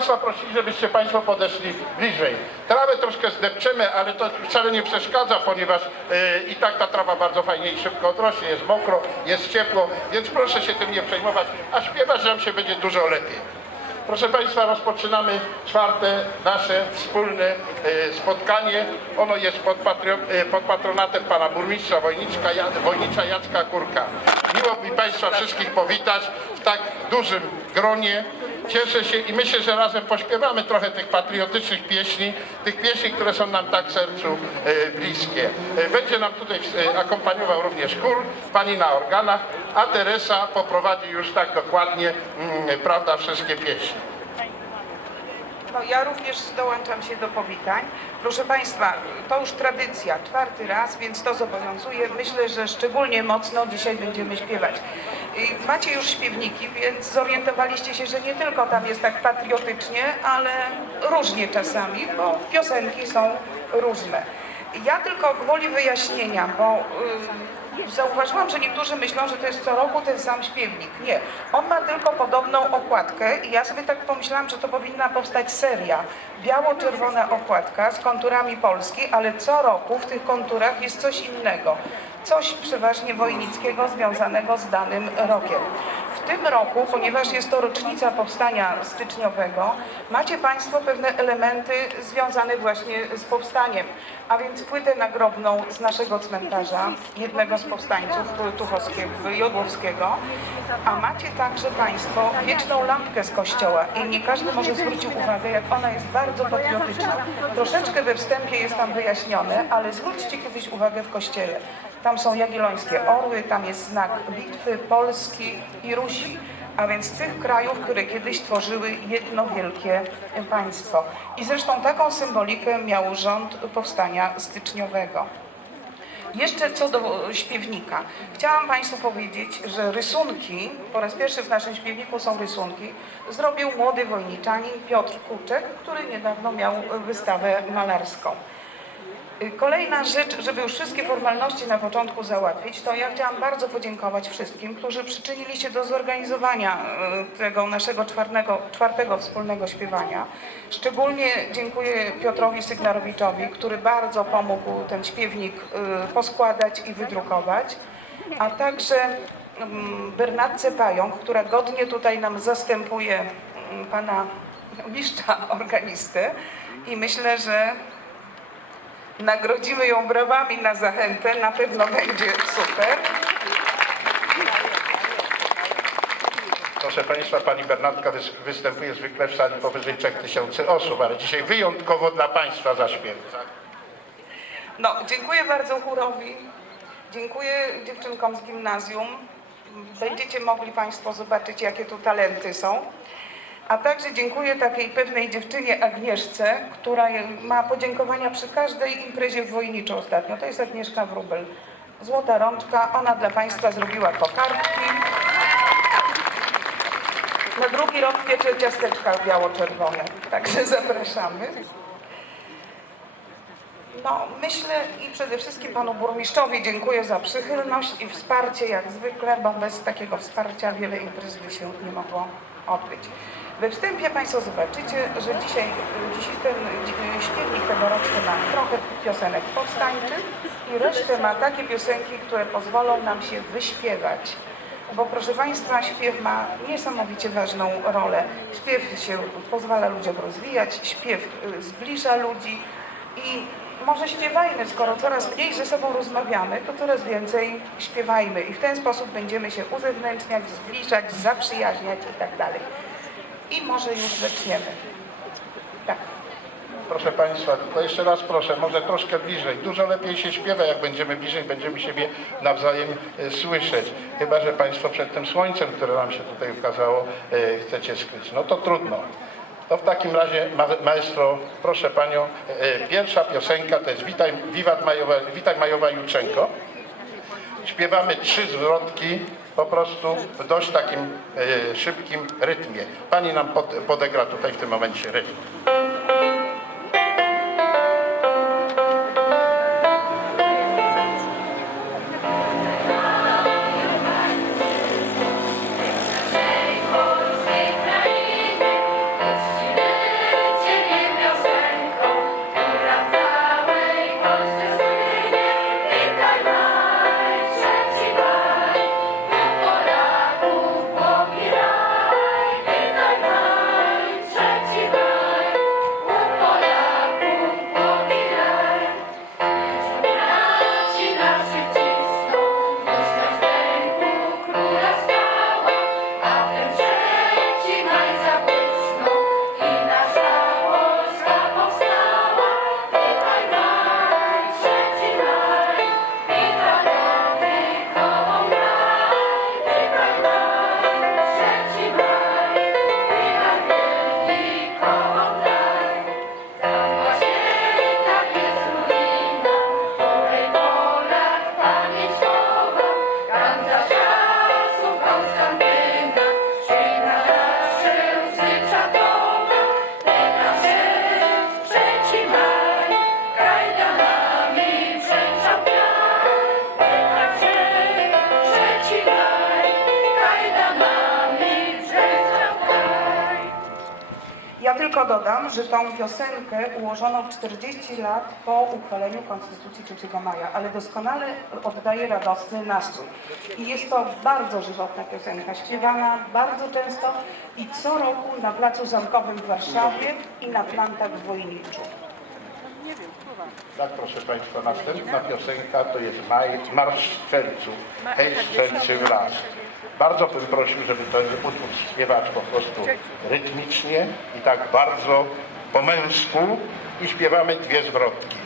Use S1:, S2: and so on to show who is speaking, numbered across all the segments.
S1: Państwa prosili, żebyście Państwo podeszli bliżej. Trawę troszkę zdepczemy, ale to wcale nie przeszkadza, ponieważ e, i tak ta trawa bardzo fajnie i szybko odrośnie, jest mokro, jest ciepło, więc proszę się tym nie przejmować, a śpiewać nam się będzie dużo lepiej. Proszę Państwa, rozpoczynamy czwarte nasze wspólne e, spotkanie. Ono jest pod, patrio, e, pod patronatem Pana Burmistrza Wojnicza Jacka Kurka. Miło mi Państwa wszystkich powitać w tak dużym gronie. Cieszę się i myślę, że razem pośpiewamy trochę tych patriotycznych pieśni, tych pieśni, które są nam tak sercu e, bliskie. E, Będzie nam tutaj e, akompaniował również chór, pani na organach, a Teresa poprowadzi już tak dokładnie, mm, prawda, wszystkie pieśni.
S2: No, ja również dołączam się do powitań. Proszę Państwa, to już tradycja, czwarty raz, więc to zobowiązuje. Myślę, że szczególnie mocno dzisiaj będziemy śpiewać. Macie już śpiewniki, więc zorientowaliście się, że nie tylko tam jest tak patriotycznie, ale różnie czasami, bo piosenki są różne. Ja tylko gwoli wyjaśnienia, bo y, zauważyłam, że niektórzy myślą, że to jest co roku ten sam śpiewnik. Nie, on ma tylko podobną okładkę i ja sobie tak pomyślałam, że to powinna powstać seria. Biało-czerwona okładka z konturami Polski, ale co roku w tych konturach jest coś innego. Coś przeważnie wojnickiego związanego z danym rokiem. W tym roku, ponieważ jest to rocznica powstania styczniowego, macie Państwo pewne elementy związane właśnie z powstaniem, a więc płytę nagrobną z naszego cmentarza, jednego z powstańców Tuchowskiego, Jodłowskiego, a macie także Państwo wieczną lampkę z kościoła i nie każdy może zwrócić uwagę, jak ona jest bardzo patriotyczna. Troszeczkę we wstępie jest tam wyjaśnione, ale zwróćcie kiedyś uwagę w kościele. Tam są jagiellońskie orły, tam jest znak Litwy, Polski i Rusi, a więc tych krajów, które kiedyś tworzyły jedno wielkie państwo. I zresztą taką symbolikę miał rząd powstania styczniowego. Jeszcze co do śpiewnika. Chciałam Państwu powiedzieć, że rysunki, po raz pierwszy w naszym śpiewniku są rysunki, zrobił młody wojniczanin Piotr Kuczek, który niedawno miał wystawę malarską. Kolejna rzecz, żeby już wszystkie formalności na początku załatwić, to ja chciałam bardzo podziękować wszystkim, którzy przyczynili się do zorganizowania y, tego naszego czwartego, czwartego wspólnego śpiewania. Szczególnie dziękuję Piotrowi Sygnarowiczowi, który bardzo pomógł ten śpiewnik y, poskładać i wydrukować, a także mm, Bernatce Pająk, która godnie tutaj nam zastępuje mm, pana mistrza organistę i myślę, że Nagrodzimy ją brawami na zachętę, na pewno będzie super.
S1: Proszę Państwa, Pani Bernardka wys- występuje zwykle w sali powyżej 3000 osób, ale dzisiaj wyjątkowo dla Państwa zaśpiewa.
S2: No, dziękuję bardzo chórowi. Dziękuję dziewczynkom z gimnazjum. Będziecie mogli Państwo zobaczyć, jakie tu talenty są. A także dziękuję takiej pewnej dziewczynie Agnieszce, która ma podziękowania przy każdej imprezie wojniczej ostatnio. To jest Agnieszka Wróbel. Złota rączka. Ona dla Państwa zrobiła kokardki. Na drugi rok piecze ciasteczka biało-czerwone. Także zapraszamy. No, myślę i przede wszystkim panu burmistrzowi dziękuję za przychylność i wsparcie, jak zwykle, bo bez takiego wsparcia wiele imprez by się nie mogło odbyć. We wstępie Państwo zobaczycie, że dzisiaj, dzisiaj ten śpiewnik tegoroczny ma trochę piosenek powstańczych i resztę ma takie piosenki, które pozwolą nam się wyśpiewać. Bo proszę Państwa, śpiew ma niesamowicie ważną rolę. Śpiew się pozwala ludziom rozwijać, śpiew y, zbliża ludzi i może śpiewajmy, skoro coraz mniej ze sobą rozmawiamy, to coraz więcej śpiewajmy i w ten sposób będziemy się uzewnętrzniać, zbliżać, zaprzyjaźniać i tak dalej. I może już zaczniemy. Tak.
S1: Proszę Państwa, tylko jeszcze raz proszę, może troszkę bliżej. Dużo lepiej się śpiewa, jak będziemy bliżej, będziemy siebie nawzajem e, słyszeć. Chyba, że Państwo przed tym słońcem, które nam się tutaj ukazało, e, chcecie skryć. No to trudno. To w takim razie, ma- maestro, proszę Panią, e, pierwsza piosenka to jest Witaj, Wiwat Majowa, Witaj Majowa Juczenko. Śpiewamy trzy zwrotki po prostu w dość takim e, szybkim rytmie. Pani nam pod, podegra tutaj w tym momencie rytm.
S2: Tylko dodam, że tą piosenkę ułożono 40 lat po uchwaleniu Konstytucji 3 maja, ale doskonale oddaje radosny nastrój. I jest to bardzo żywotna piosenka, śpiewana bardzo często i co roku na Placu Zamkowym w Warszawie i na plantach w Wojniczu.
S3: Tak, proszę Państwa, następna piosenka to jest maj, Marsz Strzelców, Hej Strzelcy w las. Bardzo bym prosił, żeby ten utwór śpiewać po prostu rytmicznie i tak bardzo po męsku i śpiewamy dwie zwrotki.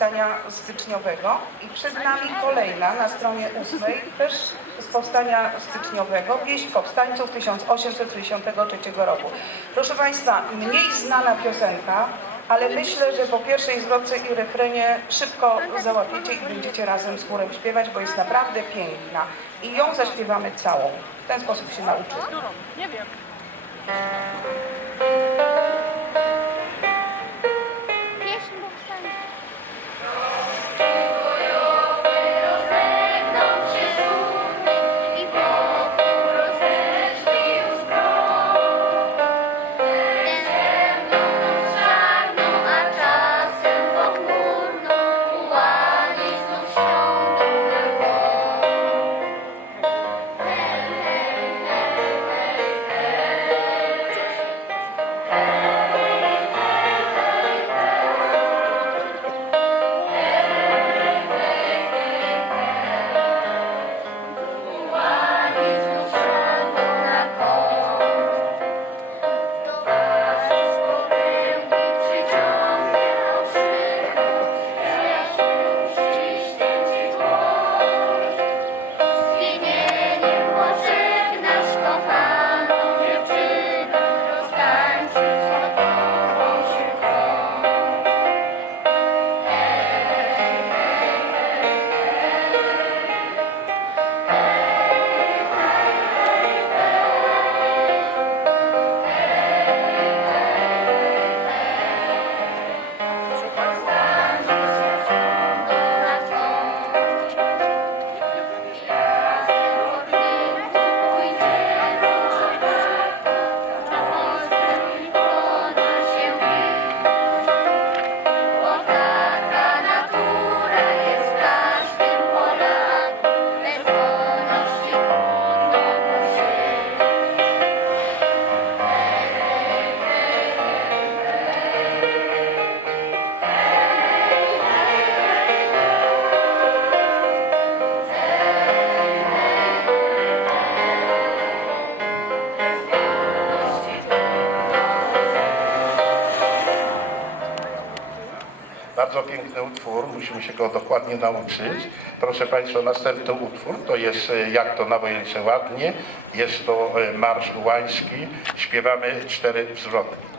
S2: Powstania styczniowego i przed nami kolejna na stronie ósmej, też z powstania styczniowego, wieść powstańców 1863 roku. Proszę Państwa, mniej znana piosenka, ale myślę, że po pierwszej zwrotce i refrenie szybko załapiecie i będziecie razem z chórem śpiewać, bo jest naprawdę piękna. I ją zaśpiewamy całą. W ten sposób się nauczymy.
S1: Pieśń
S3: Bardzo piękny utwór, musimy się go dokładnie nauczyć. Proszę Państwa, następny utwór to jest e, Jak to na wojence ładnie. Jest to e, Marsz Ułański. Śpiewamy cztery wzroki.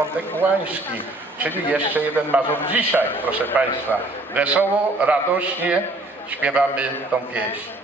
S3: Wątek ułański, czyli jeszcze jeden Mazur dzisiaj, proszę Państwa. Wesoło, radośnie śpiewamy tą pieśń.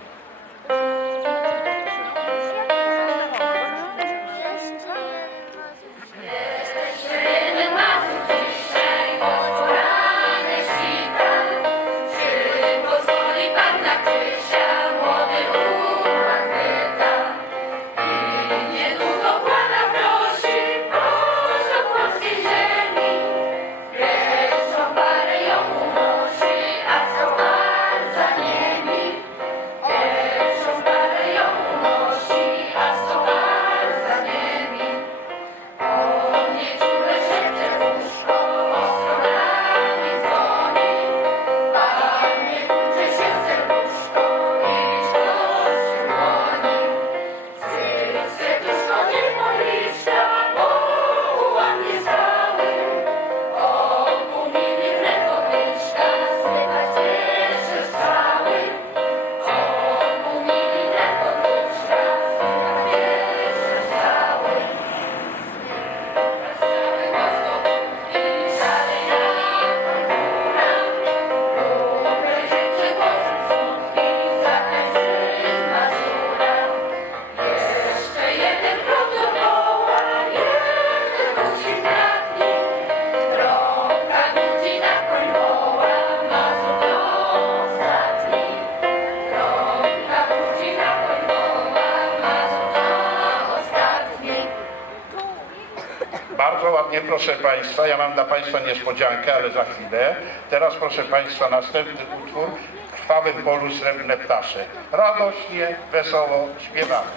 S1: Proszę
S3: Państwa. Ja mam dla Państwa niespodziankę, ale za chwilę. Teraz, proszę Państwa, następny utwór w krwawym polu srebrne ptasze. Radośnie, wesoło śpiewamy.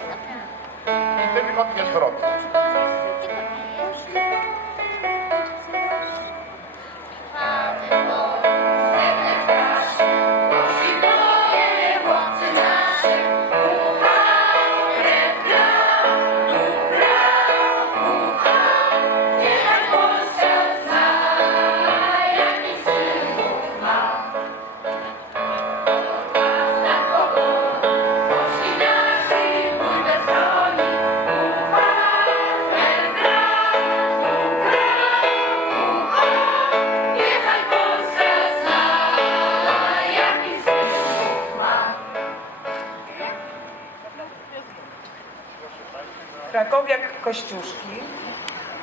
S3: I tylko dwie zwroty.
S2: Kościuszki,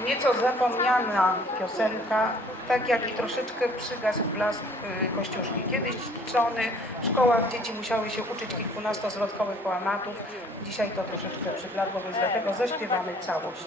S2: nieco zapomniana piosenka, tak jak i troszeczkę przygasł blask y, Kościuszki. Kiedyś ćwiczony, w szkołach dzieci musiały się uczyć kilkunastozwrotkowych poematów, dzisiaj to troszeczkę przybladło, więc dlatego zaśpiewamy całość.